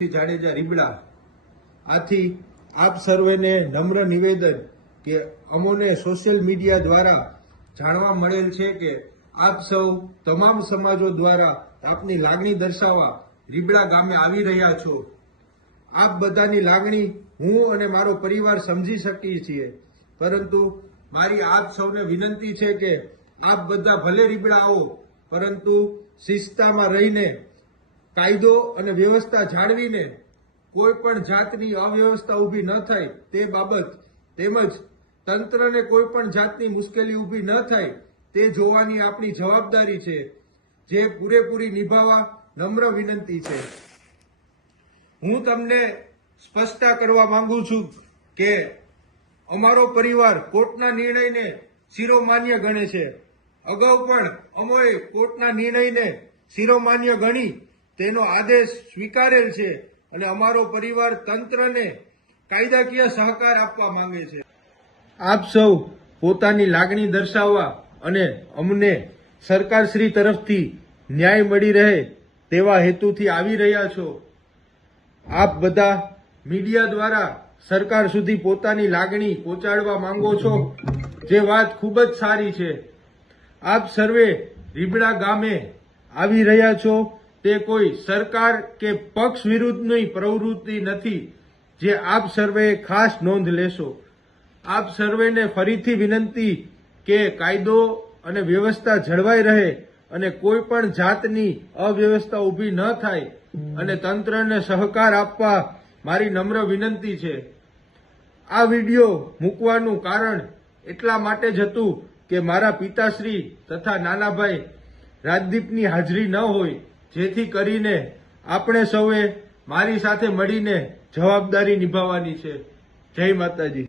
જાડેજા રીબડા આથી આપ સર્વેને નમ્ર નિવેદન કે અમોને સોશિયલ મીડિયા દ્વારા જાણવા મળેલ છે કે આપ સૌ તમામ સમાજો દ્વારા આપની લાગણી દર્શાવવા રીબડા ગામે આવી રહ્યા છો। આપ બધાની લાગણી હું અને મારો પરિવાર સમજી શકીએ છીએ, પરંતુ મારી આપ સૌને વિનંતી છે કે આપ બધા ભલે રીબડા આવો, પરંતુ શિસ્તમાં રહીને કાયદો અને વ્યવસ્થા જાળવીને કોઈ પણ જાતની અવ્યવસ્થા ઊભી ન થાય તે બાબત તેમજ તંત્રને કોઈ પણ જાતની મુશ્કેલી ઊભી ન થાય તે જોવાની આપણી જવાબદારી છે, જે પૂરેપૂરી નિભાવવા નમ્ર વિનંતી છે। હું તમને સ્પષ્ટતા કરવા માંગુ છું કે અમારો પરિવાર કોર્ટના નિર્ણયને શિરોમાન્ય ગણે છે। અગાઉ પણ અમોએ કોર્ટના નિર્ણયને શિરોમાન્ય ગણી તેનો આદેશ સ્વીકારેલ છે અને અમારો પરિવાર તંત્રને કાયદાકીય સહકાર આપવા માંગે છે। આપ સૌ પોતાની લાગણી દર્શાવવા અને અમને સરકારશ્રી તરફથી ન્યાય મળી રહે તેવા હેતુથી આવી રહ્યા છો। આપ બધા મીડિયા દ્વારા સરકાર સુધી પોતાની લાગણી પહોંચાડવા માંગો છો, જે વાત ખૂબ જ સારી છે। આપ સર્વે રીબડા ગામે આવી રહ્યા છો તે કોઈ સરકાર કે પક્ષ વિરુદ્ધની પ્રવૃત્તિ નથી, જે આપ સર્વેએ ખાસ નોંધ લેશો। આપ સર્વેને ફરીથી વિનંતી કે કાયદો અને વ્યવસ્થા જળવાઈ રહે અને કોઈ પણ જાતની અવ્યવસ્થા ઊભી ન થાય અને તંત્રને સહકાર આપવા મારી નમ્ર વિનંતી છે। આ વિડીયો મૂકવાનું કારણ એટલા માટે જ હતું કે મારા પિતાશ્રી તથા નાના ભાઈ રાજદીપની હાજરી ન હોય, જેથી કરીને આપણે સૌએ મારી સાથે મળીને જવાબદારી નિભાવવાની છે। જય માતાજી।